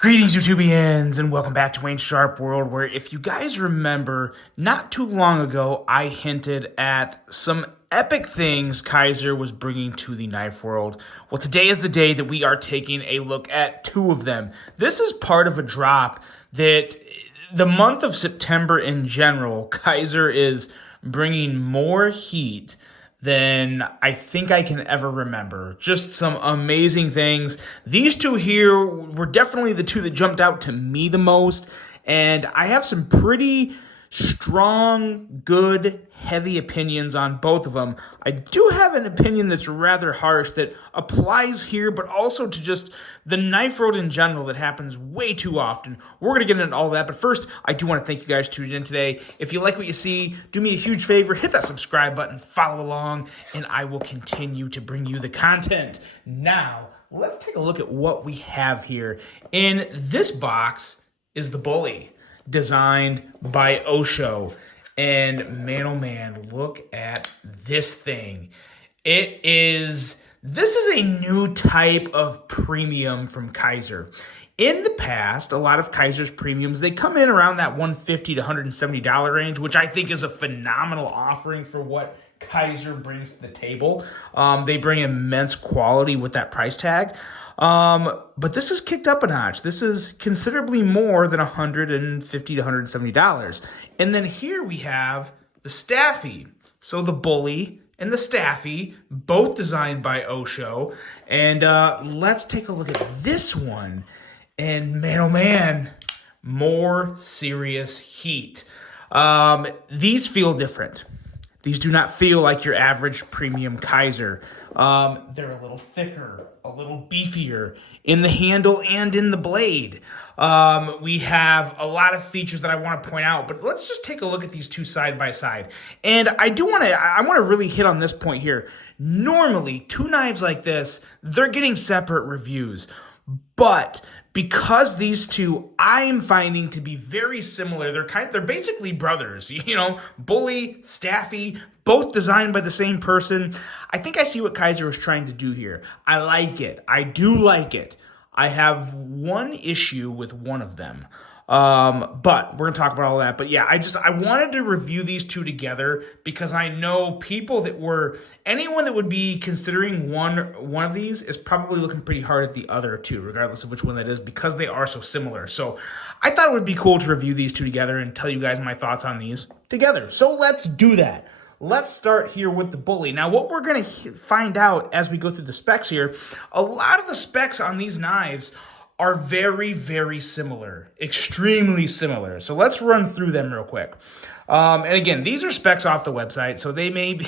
Greetings, YouTubians, and welcome back to Wayne Sharp World, where if you guys remember, not too long ago, I hinted at some epic things Kizer was bringing to the knife world. Well, today is the day that we are taking a look at two of them. This is part of a drop that the month of September in general, Kizer is bringing more heat than I think I can ever remember. Just some amazing things. These two here were definitely the two that jumped out to me the most, and I have some pretty strong, good, heavy opinions on both of them. I do have an opinion that's rather harsh that applies here, but also to just the knife world in general that happens way too often. We're going to get into all that, but first, I do want to thank you guys for tuning in today. If you like what you see, do me a huge favor, hit that subscribe button, follow along, and I will continue to bring you the content. Now, let's take a look at what we have here. In this box is the Bully, designed by Osho. And man, oh man, look at this thing. This is a new type of premium from Kizer. In the past, a lot of Kizer's premiums, they come in around that $150 to $170 range, which I think is a phenomenal offering for what Kizer brings to the table. They bring immense quality with that price tag. But this is kicked up a notch. This is considerably more than $150 to $170. And then here we have the Staffy. So the Bully and the Staffy, both designed by Osho. And let's take a look at this one. And man, oh man, more serious heat. These feel different. These do not feel like your average premium Kizer. They're a little thicker, a little beefier in the handle and in the blade. We have a lot of features that I want to point out, but let's just take a look at these two side by side. And I want to really hit on this point here. Normally, two knives like this, they're getting separate reviews, but because these two I'm finding to be very similar, they're basically brothers, Bully, Staffy, both designed by the same person. I think I see what Kizer was trying to do here. I like it. I do like it. I have one issue with one of them. But we're going to talk about all that. But yeah, I wanted to review these two together because I know anyone that would be considering one of these is probably looking pretty hard at the other two, regardless of which one that is, because they are so similar. So I thought it would be cool to review these two together and tell you guys my thoughts on these together. So let's do that. Let's start here with the Bully. Now, what we're going to find out as we go through the specs here, a lot of the specs on these knives are very, very similar, extremely similar. So let's run through them real quick. And again, these are specs off the website, so they may be,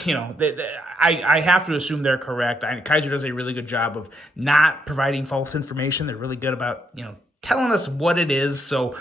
I have to assume they're correct. Kizer does a really good job of not providing false information. They're really good about, telling us what it is. So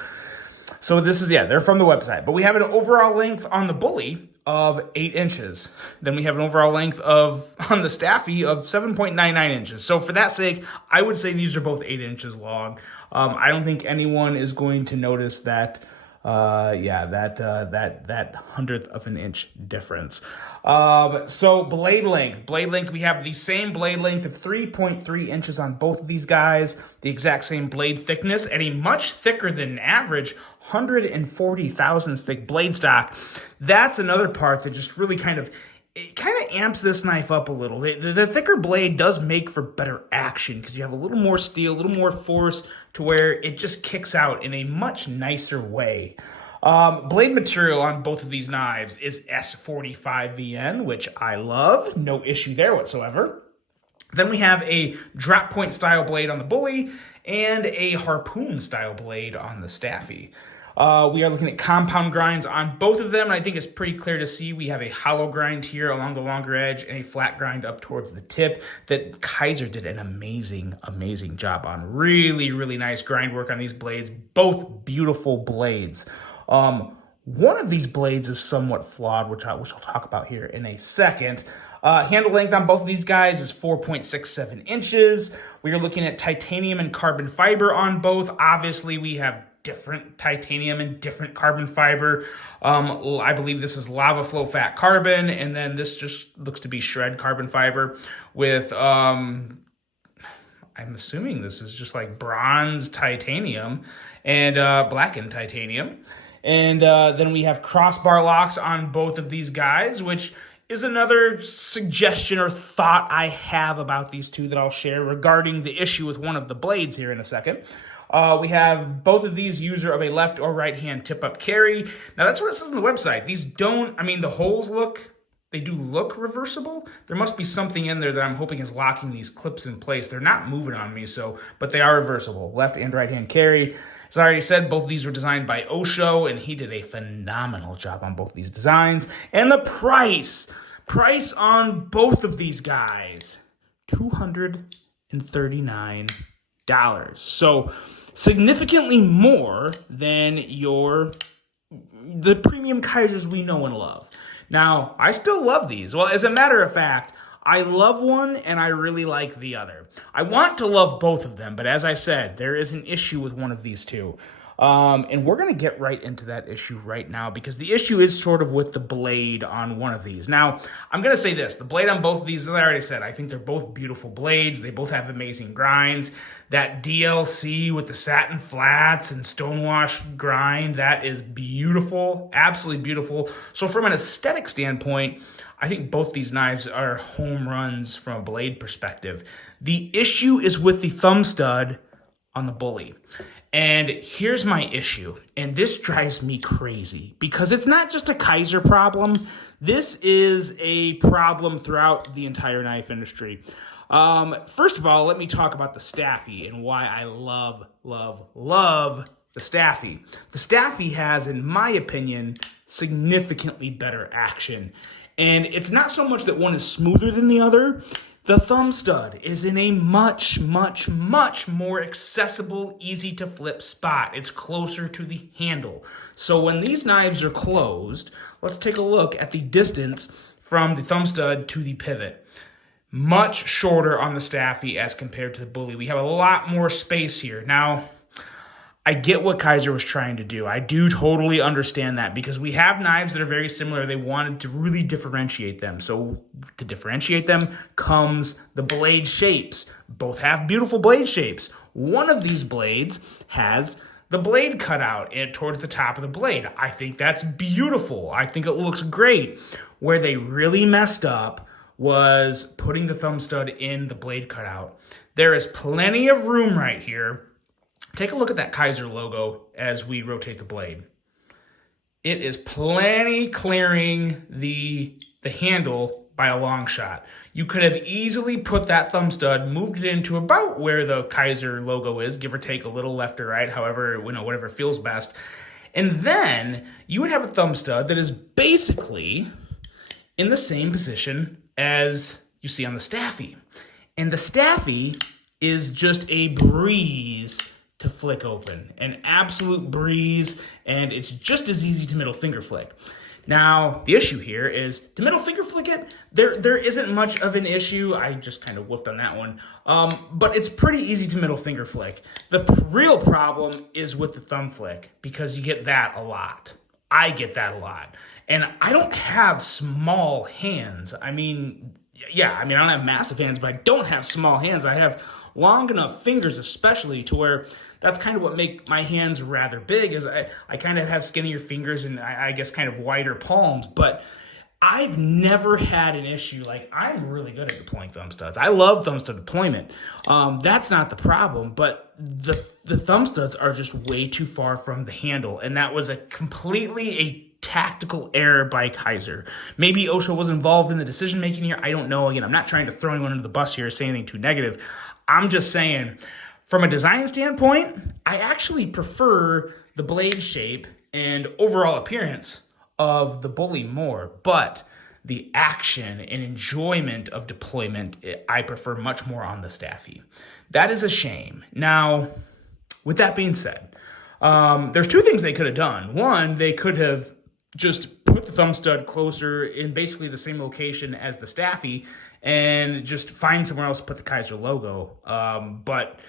this is, they're from the website. But we have an overall length on the Bully of 8 inches. Then we have an overall length on the Staffy of 7.99 inches. So for that sake, I would say these are both 8 inches long. I don't think anyone is going to notice that, that hundredth of an inch difference. So blade length, we have the same blade length of 3.3 inches on both of these guys, the exact same blade thickness, and a much thicker than average 140 thousandths thick blade stock. That's another part that just really kind of amps this knife up a little. The thicker blade does make for better action because you have a little more steel, a little more force to where it just kicks out in a much nicer way. Blade material on both of these knives is S45VN, which I love. No issue there whatsoever. Then we have a drop point style blade on the Bully and a harpoon style blade on the Staffy. We are looking at compound grinds on both of them, and I think it's pretty clear to see we have a hollow grind here along the longer edge and a flat grind up towards the tip that Kizer did an amazing, amazing job on. Really, really nice grind work on these blades, both beautiful blades. One of these blades is somewhat flawed, which I'll talk about here in a second. Handle length on both of these guys is 4.67 inches. We are looking at titanium and carbon fiber on both. Obviously, we have different titanium and different carbon fiber. I believe this is lava flow fat carbon, and then this just looks to be shred carbon fiber with I'm assuming this is just like bronze titanium and blackened titanium. And then we have crossbar locks on both of these guys, which is another suggestion or thought I have about these two that I'll share regarding the issue with one of the blades here in a second. We have both of these user of a left or right hand tip up carry. Now that's what it says on the website. These don't, I mean, the holes they do look reversible. There must be something in there that I'm hoping is locking these clips in place. They're not moving on me, but they are reversible. Left and right hand carry. As I already said, both of these were designed by Osho, and he did a phenomenal job on both of these designs. And the price on both of these guys, $239. So significantly more than the premium Kizers we know and love. Now, I still love these. Well, as a matter of fact, I love one and I really like the other. I want to love both of them, but as I said, there is an issue with one of these two. And we're going to get right into that issue right now because the issue is sort of with the blade on one of these. Now, I'm going to say this. The blade on both of these, as I already said, I think they're both beautiful blades. They both have amazing grinds. That DLC with the satin flats and stonewash grind, that is beautiful, absolutely beautiful. So from an aesthetic standpoint, I think both these knives are home runs from a blade perspective. The issue is with the thumb stud on the bully. And here's my issue, and this drives me crazy because it's not just a Kizer problem. This is a problem throughout the entire knife industry. First of all, let me talk about the Staffy and why I love the Staffy. The Staffy has, in my opinion, significantly better action. And it's not so much that one is smoother than the other. The thumb stud is in a much more accessible, easy to flip spot. It's closer to the handle. So when these knives are closed, let's take a look at the distance from the thumb stud to the pivot. Much shorter on the Staffy as compared to the bully. We have a lot more space here. Now, I get what Kizer was trying to do. I do totally understand that because we have knives that are very similar. They wanted to really differentiate them. So to differentiate them comes the blade shapes. Both have beautiful blade shapes. One of these blades has the blade cut out and towards the top of the blade. I think that's beautiful. I think it looks great. Where they really messed up was putting the thumb stud in the blade cutout. There is plenty of room right here. Take a look at that Kizer logo as we rotate the blade. It is plenty clearing the handle by a long shot. You could have easily put that thumb stud, moved it into about where the Kizer logo is, give or take a little left or right, however, whatever feels best. And then you would have a thumb stud that is basically in the same position as you see on the Staffy. And the Staffy is just a breeze to flick open, an absolute breeze, and it's just as easy to middle finger flick. Now, the issue here is to middle finger flick it, there isn't much of an issue. I just kind of whiffed on that one. But it's pretty easy to middle finger flick. The real problem is with the thumb flick because you get that a lot. I get that a lot. And I don't have small hands. I don't have massive hands, but I don't have small hands. I have long enough fingers, especially to where that's kind of what make my hands rather big is I kind of have skinnier fingers and I guess kind of wider palms, but I've never had an issue. Like, I'm really good at deploying thumb studs. I love thumb stud deployment. That's not the problem, but the thumb studs are just way too far from the handle, and that was completely a tactical error by Kizer. Maybe Osho was involved in the decision-making here. I don't know. Again, I'm not trying to throw anyone under the bus here or say anything too negative. I'm just saying, from a design standpoint, I actually prefer the blade shape and overall appearance of the bully more, but the action and enjoyment of deployment, I prefer much more on the Staffy. That is a shame. Now, with that being said, there's two things they could have done. One, they could have just put the thumb stud closer in basically the same location as the Staffy and just find somewhere else to put the Kizer logo. But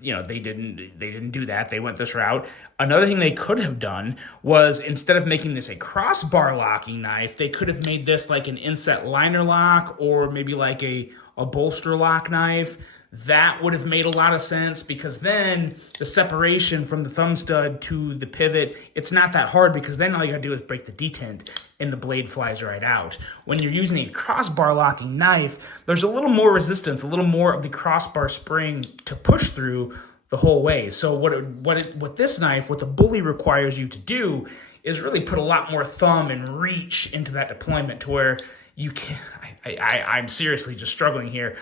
they didn't do that. They went this route. Another thing they could have done was, instead of making this a crossbar locking knife, they could have made this like an inset liner lock, or maybe like a a bolster lock knife, that would have made a lot of sense, because then the separation from the thumb stud to the pivot, it's not that hard, because then all you gotta do is break the detent and the blade flies right out. When you're using a crossbar locking knife, there's a little more resistance, a little more of the crossbar spring to push through the whole way. So what this knife, what the bully requires you to do, is really put a lot more thumb and reach into that deployment, to where you can, I'm seriously just struggling here.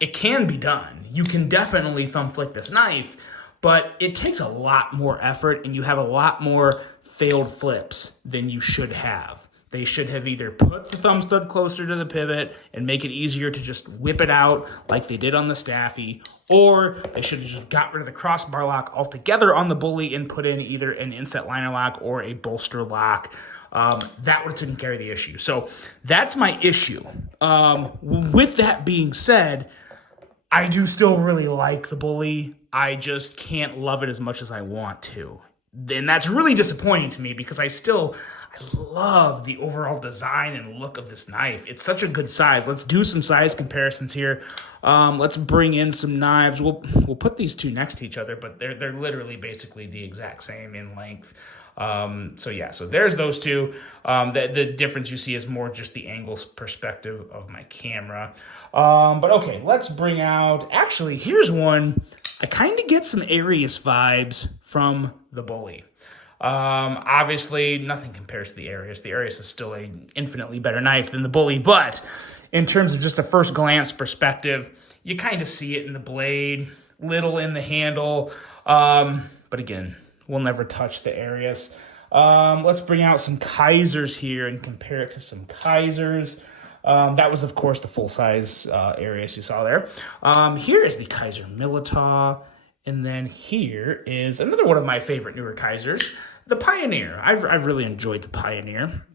It can be done. You can definitely thumb flick this knife, but it takes a lot more effort, and you have a lot more failed flips than you should have. They should have either put the thumb stud closer to the pivot and make it easier to just whip it out like they did on the Staffy, or they should have just got rid of the crossbar lock altogether on the bully and put in either an inset liner lock or a bolster lock. That would have taken care of the issue. So that's my issue. With that being said, I do still really like the bully. I just can't love it as much as I want to. And that's really disappointing to me, because I love the overall design and look of this knife. It's such a good size. Let's do some size comparisons here. Let's bring in some knives. We'll put these two next to each other, but they're literally basically the exact same in length. So there's those two. The difference you see is more just the angles perspective of my camera. But okay, let's bring out, actually, here's one. I kind of get some Arius vibes from the bully. Obviously, nothing compares to the Arius. The Arius is still an infinitely better knife than the bully, but in terms of just a first glance perspective, you kind of see it in the blade, little in the handle. But again, we'll never touch the Arius. Let's bring out some Kizers here and compare it to some Kizers. That was, of course, the full-size Arius you saw there. Here is the Kizer Milita. And then here is another one of my favorite newer Kizers, the Pioneer. I've really enjoyed the Pioneer.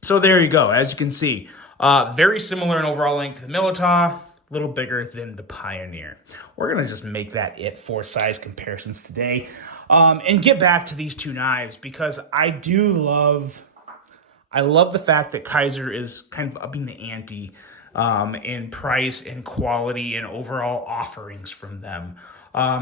So there you go. As you can see, very similar in overall length to the Milita, a little bigger than the Pioneer. We're going to just make that it for size comparisons today. And get back to these two knives, because I love the fact that Kizer is kind of upping the ante in price and quality and overall offerings from them.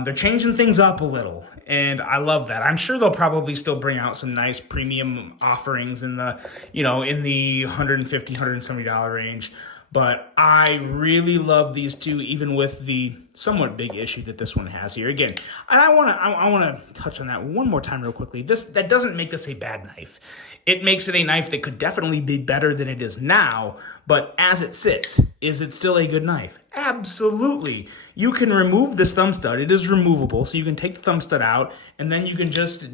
They're changing things up a little, and I love that. I'm sure they'll probably still bring out some nice premium offerings in the, in the $150, $170 range. But I really love these two, even with the somewhat big issue that this one has here. Again, and I want to touch on that one more time real quickly. That doesn't make this a bad knife. It makes it a knife that could definitely be better than it is now, but as it sits, is it still a good knife? Absolutely. You can remove this thumb stud. It is removable, so you can take the thumb stud out, and then you can just,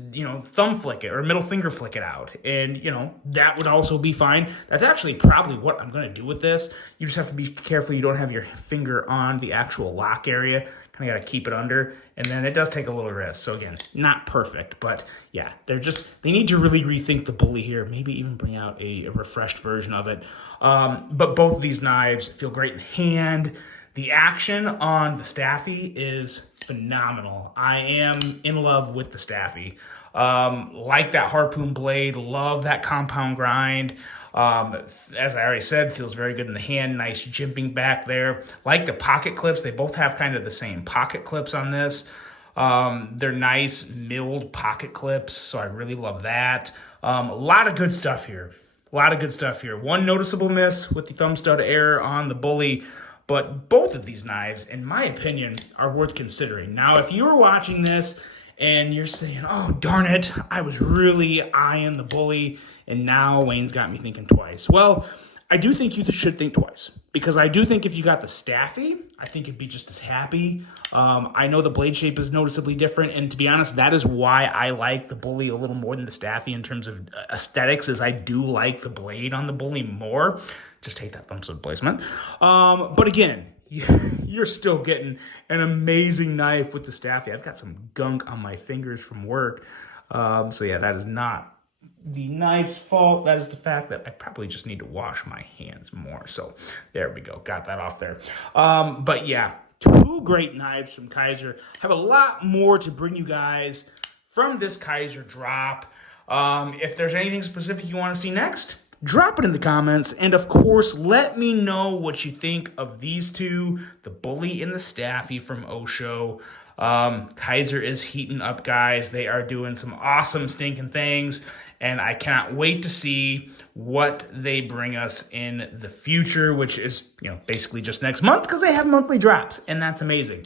thumb flick it or middle finger flick it out, and, that would also be fine. That's actually probably what I'm going to do with this. You just have to be careful you don't have your finger on the actual lock area. Kind of got to keep it under, and then it does take a little risk. So again, not perfect, but yeah, they need to really rethink the bully here. Maybe even bring out a refreshed version of it. But both of these knives feel great in the hand. The action on the Staffy is phenomenal. I am in love with the Staffy. Like that harpoon blade, love that compound grind. As I already said, feels very good in the hand. Nice jimping back there. Like the pocket clips, they both have kind of the same pocket clips on this. They're nice milled pocket clips, so I really love that. A lot of good stuff here. One noticeable miss with the thumb stud error on the bully, but both of these knives, in my opinion, are worth considering. Now, if you were watching this and you're saying, oh, darn it, I was really eyeing the bully, and now Wayne's got me thinking twice. Well, I do think you should think twice, because I do think if you got the Staffy, I think you'd be just as happy. I know the blade shape is noticeably different, and to be honest, that is why I like the bully a little more than the Staffy in terms of aesthetics, is I do like the blade on the bully more. Just hate that thumb stud placement. But again, you're still getting an amazing knife with the Staffy. I've got some gunk on my fingers from work. So yeah, that is not the knife's fault. That is the fact that I probably just need to wash my hands more. So there we go. Got that off there. But yeah, two great knives from Kizer. Have a lot more to bring you guys from this Kizer drop. If there's anything specific you want to see next, Drop it in the comments, and of course, let me know what you think of these two, the Bully and the Staffy from Osho. Kizer is heating up, guys. They are doing some awesome stinking things, and I cannot wait to see what they bring us in the future, which is, basically just next month because they have monthly drops, and that's amazing.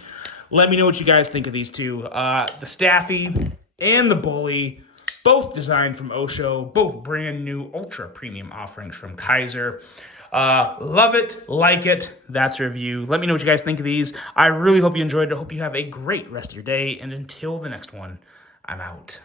Let me know what you guys think of these two. The Staffy and the Bully, both designed from Osho, both brand new ultra premium offerings from Kizer. Love it, like it. That's a review. Let me know what you guys think of these. I really hope you enjoyed it. I hope you have a great rest of your day. And until the next one, I'm out.